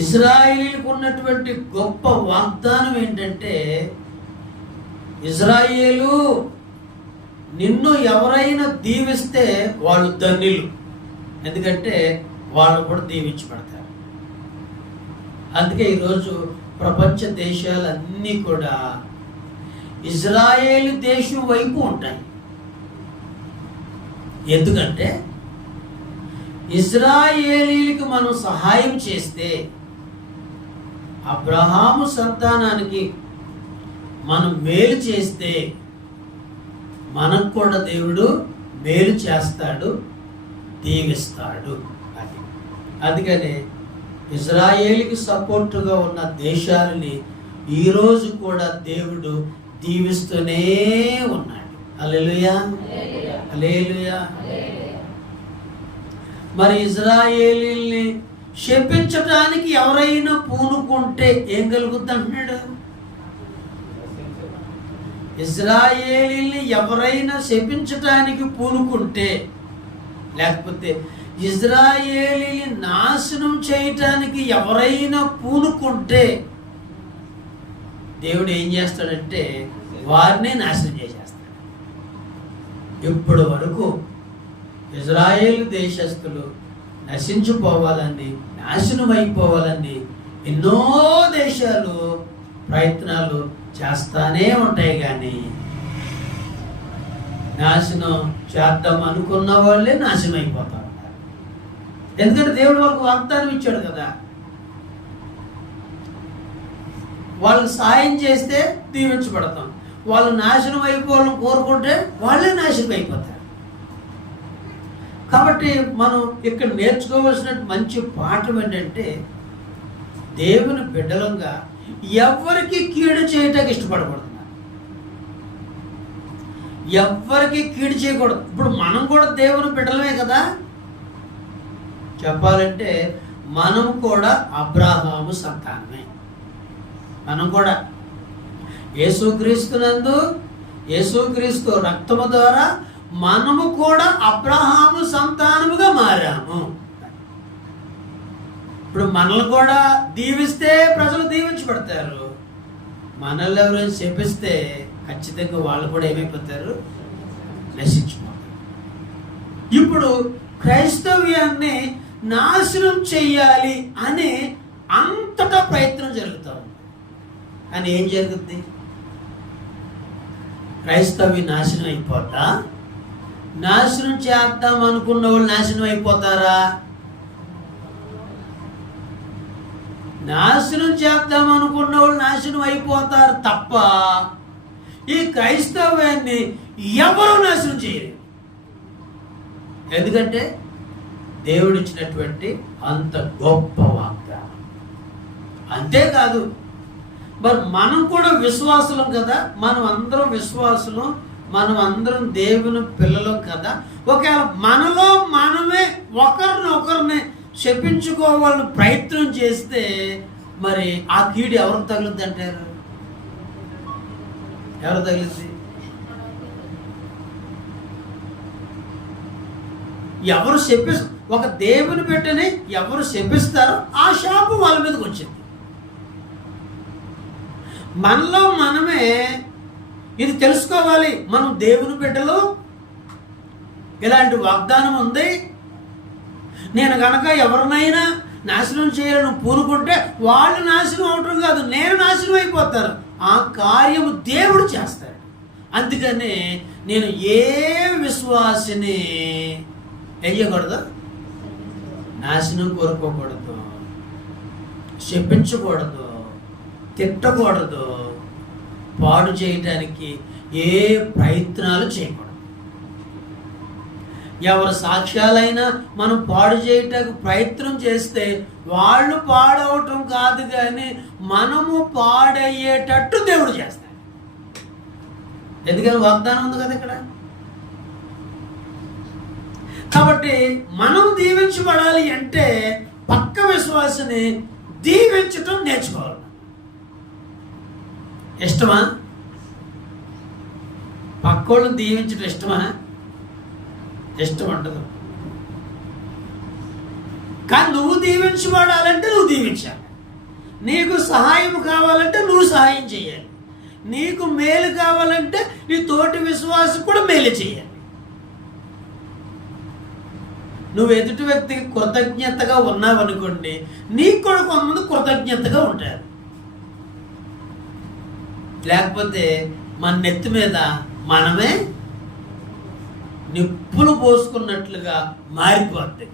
ఇజ్రాయిలీలకు ఉన్నటువంటి గొప్ప వాగ్దానం ఏంటంటే ఇజ్రాయేలు నిన్ను ఎవరైనా దీవిస్తే వాళ్ళు ధన్యులు. ఎందుకంటే వాళ్ళు కూడా దీవించి పెడతారు అందుకే ఈరోజు ప్రపంచ దేశాలన్నీ కూడా ఇజ్రాయేల్ దేశం వైపు ఉంటాయి. ఎందుకంటే ఇజ్రాయేలీలకు మనం సహాయం చేస్తే అబ్రహాము సంతానానికి మనం మేలు చేస్తే మనకు కూడా దేవుడు మేలు చేస్తాడు దీవిస్తాడు అది అందుకని ఇజ్రాయేల్కి సపోర్టుగా ఉన్న దేశాలని ఈరోజు కూడా దేవుడు దీవిస్తూనే ఉన్నాడు. అలెలుయా అలేలుయా మరి ఇజ్రాయేలీల్ని శపించడానికి ఎవరైనా పూనుకుంటే ఏం కలుగుద్ది అంటున్నాడు ఇజ్రాయేలీల్ని ఎవరైనా శపించటానికి పూనుకుంటే లేకపోతే ఇజ్రాయేలీని నాశనం చేయటానికి ఎవరైనా పూనుకుంటే దేవుడు ఏం చేస్తాడంటే వారిని నాశనం చేసేస్తాడు. ఇప్పటి వరకు ఇజ్రాయేల్ దేశస్థులు నశించిపోవాలని నాశనం అయిపోవాలని ఎన్నో దేశాలు ప్రయత్నాలు చేస్తానే ఉంటాయి కానీ నాశనం చేద్దాం అనుకున్న వాళ్ళే నాశనం అయిపోతా ఉంటారు. ఎందుకంటే దేవుడు వాళ్ళకు వాగ్దానం ఇచ్చాడు కదా. వాళ్ళకి సాయం చేస్తే దీవించబడతాం. వాళ్ళు నాశనం అయిపోవాలని కోరుకుంటే వాళ్ళే నాశనం అయిపోతారు కాబట్టి మనం ఇక్కడ నేర్చుకోవాల్సిన మంచి పాఠం ఏంటంటే దేవుని బిడ్డలంగా ఎవరికి కీడు చేయటానికి ఇష్టపడకూడదు. ఎవ్వరికి కీడు చేయకూడదు. ఇప్పుడు మనం కూడా దేవుని బిడ్డలమే కదా? చెప్పాలంటే మనం కూడా అబ్రాహాము సంతానమే. మనం కూడా యేసుక్రీస్తునందు యేసుక్రీస్తు రక్తము ద్వారా మనము కూడా అబ్రహాము సంతానముగా మారాము. ఇప్పుడు మనల్ని కూడా దీవిస్తే ప్రజలు దీవించబడతారు. మనల్ని ఎవరైనా చెప్పిస్తే ఖచ్చితంగా వాళ్ళు కూడా ఏమైపోతారు? నశించిపోతారు. ఇప్పుడు క్రైస్తవ్యాన్ని నాశనం చెయ్యాలి అని అంతటా ప్రయత్నం జరుగుతూ ఉంది. కానీ ఏం జరుగుద్ది? క్రైస్తవ్యం నాశనం అయిపోతా నాశనం చేద్దాం అనుకున్న వాళ్ళు నాశనం అయిపోతారా? నాశనం చేద్దాం అనుకున్న వాళ్ళు నాశనం అయిపోతారు తప్ప ఈ క్రైస్తవ్యాన్ని ఎవరు నాశనం చేయరు ఎందుకంటే దేవుడిచ్చినటువంటి అంత గొప్ప వాగ్దానం. అంతేకాదు మరి మనం కూడా విశ్వాసులం కదా మనం అందరం విశ్వాసులం మనం అందరం దేవుని పిల్లలం కదా. ఒకవేళ మనలో మనమే ఒకరిని ఒకరిని శపించుకోవాలని ప్రయత్నం చేస్తే మరి ఆ కీడు ఎవరు తగులుద్ది అంటారు? ఎవరు తగిలింది ఎవరు శపి ఒక దేవుని బిడ్డని ఎవరు శపిస్తారో ఆ శాపం వాళ్ళ మీదకి వచ్చింది. మనలో మనమే ఇది తెలుసుకోవాలి. మనం దేవుని బిడ్డలు ఇలాంటి వాగ్దానం ఉంది. నేను గనక ఎవరినైనా నాశనం చేయాలని పూనుకుంటే వాళ్ళు నాశనం అవటం కాదు నేను నాశనం అయిపోతాను. ఆ కార్యము దేవుడు చేస్తాడు. అందుకని నేను ఏ విశ్వాసిని వేయకూడదు నాశనం కోరుకోకూడదు. శపించకూడదు. తిట్టకూడదు. పాడు చేయటానికి ఏ ప్రయత్నాలు చేయకూడదు. ఎవరి సాక్ష్యాలైనా మనం పాడు చేయటానికి ప్రయత్నం చేస్తే వాళ్ళు పాడవటం కాదు కానీ మనము పాడయ్యేటట్టు దేవుడు చేస్తాడు. ఎందుకని వాగ్దానం ఉంది కదా ఇక్కడ? కాబట్టి మనం దీవించబడాలి అంటే పక్క విశ్వాసని దీవించటం నేర్చుకోవాలి. ఇష్టమా? పక్కోళ్ళని దీవించడం ఇష్టమా? ఇష్టం ఉండదు. కానీ నువ్వు దీవించబడాలంటే నువ్వు దీవించాలి. నీకు సహాయం కావాలంటే నువ్వు సహాయం చేయాలి. నీకు మేలు కావాలంటే నీ తోటి విశ్వాసం కూడా మేలు చేయాలి. నువ్వు ఎదుటి వ్యక్తికి కృతజ్ఞతగా ఉన్నావనుకోండి నీకు కూడా కొంతమంది కృతజ్ఞతగా ఉంటారు. లేకపోతే మన నెత్తి మీద మనమే నిప్పులు పోసుకున్నట్లుగా మారిపోద్ది